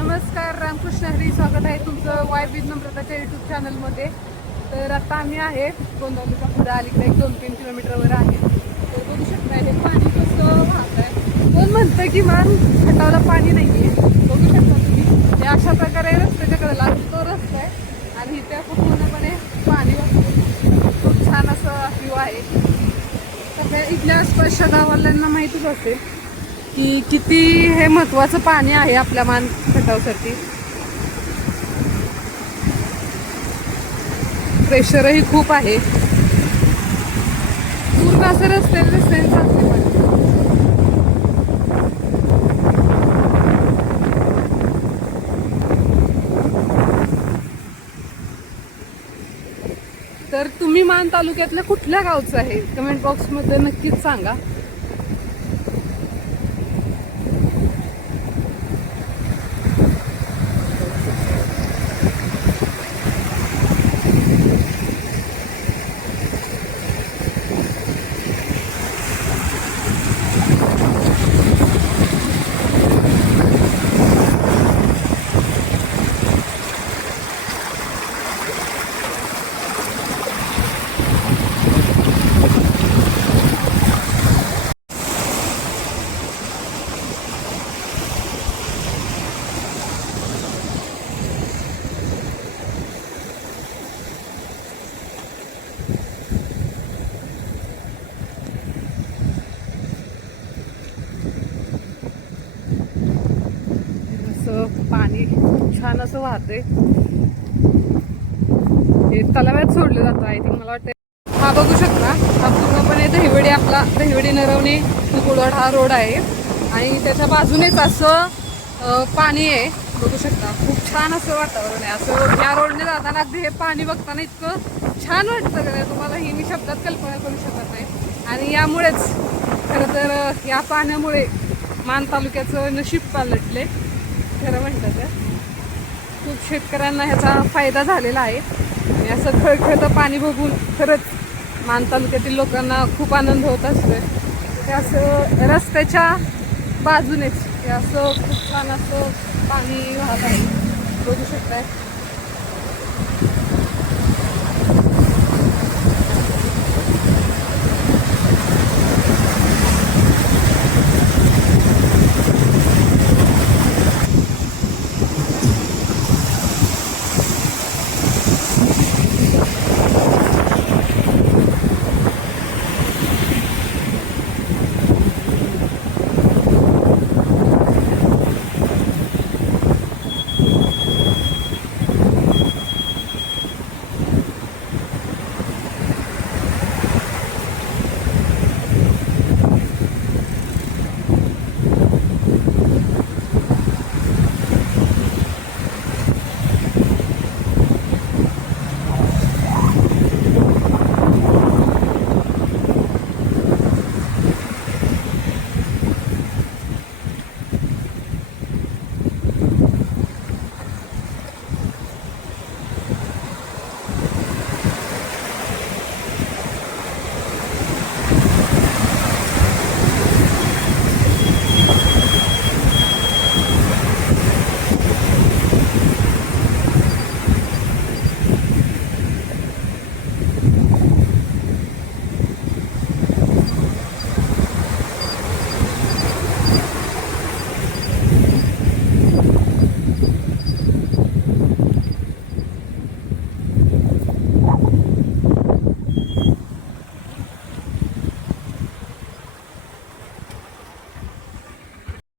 नमस्कार, रामकृष्ण हरी. स्वागत आहे तुमचं वाय विथ नम्रताच्या यूट्यूब चॅनलमध्ये. तर आता आम्ही आहे गोंदवलीच्या पुढे अलीकडे 1-2-3 किलोमीटरवर आहे. तर बघू शकता हे पाणी कसं वाहत आहे. कोण म्हणतं की मान खटावला पाणी नाही आहे. बघू शकता तुम्ही हे अशा प्रकारे रस्त्याच्या कडेला तो रस्ता आहे आणि इथे आपण पूर्णपणे पाणी वाहतो. खूप छान असं व्ह्यू आहे. सगळ्या इथल्या आसपासच्या गावाल्यांना माहितीच असेल की किती हे महत्वाचं पाणी आहे आपल्या मान खटावसाठी. प्रेशरही खूप आहे. पूर्ण असं रस्त्याने चालते पाणी. तर तुम्ही मान तालुक्यातल्या कुठल्या गावचं आहे कमेंट बॉक्समध्ये नक्कीच सांगा. पाणी छान असं वाहतंय. हे तलावात सोडलं जातं आहे ते मला वाटतं. हा बघू शकता, हा पूर्णपणे दहिवडी, आपला दहिवडी नरवणे कुकुडवाड हा रोड आहे आणि त्याच्या बाजूनेच असं पाणी आहे. बघू शकता खूप छान असं वातावरण आहे. असं या रोडने जाताना अगदी हे पाणी बघताना इतकं छान वाटतं का तुम्हाला ही मी शब्दात कल्पना करू शकत नाही. आणि यामुळेच खरं तर या पाण्यामुळे मान तालुक्याचं नशीब पालटले खरं म्हटलं तर. खूप शेतकऱ्यांना ह्याचा फायदा झालेला आहे आणि असं खळखळतं पाणी बघून खरंच मान तालुक्यातील लोकांना खूप आनंद होत असतो. ते असं रस्त्याच्या बाजूनेच हे असं खूप छान असं पाणी वाहत आहे. बघू शकताय.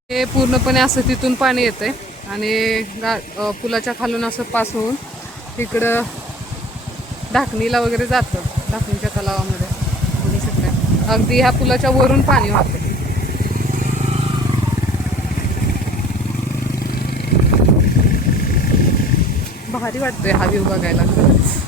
हे पूर्णपणे असं तिथून पाणी येतंय आणि पुलाच्या खालून असं पास होऊन तिकडं ढाकणीला वगैरे जातं, ढाकणीच्या तलावामध्ये. बघू शकता अगदी ह्या पुलाच्या वरून पाणी वाहतं. भारी वाटतोय हा व्ह्यू बघायला खरंच.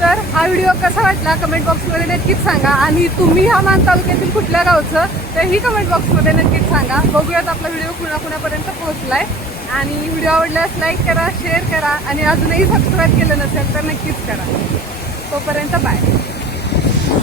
तर हा व्हिडिओ कसा वाटला कमेंट बॉक्समध्ये नक्कीच सांगा आणि तुम्ही ह्या मान तालुक्यातील कुठल्या गावचं तेही कमेंट बॉक्समध्ये नक्कीच सांगा. बघूयात आपला व्हिडिओ कुणाकुणापर्यंत पोहोचलाय आणि व्हिडिओ आवडल्यास लाईक करा, शेअर करा आणि अजूनही सबस्क्राईब केलं नसेल तर नक्कीच करा. तोपर्यंत बाय.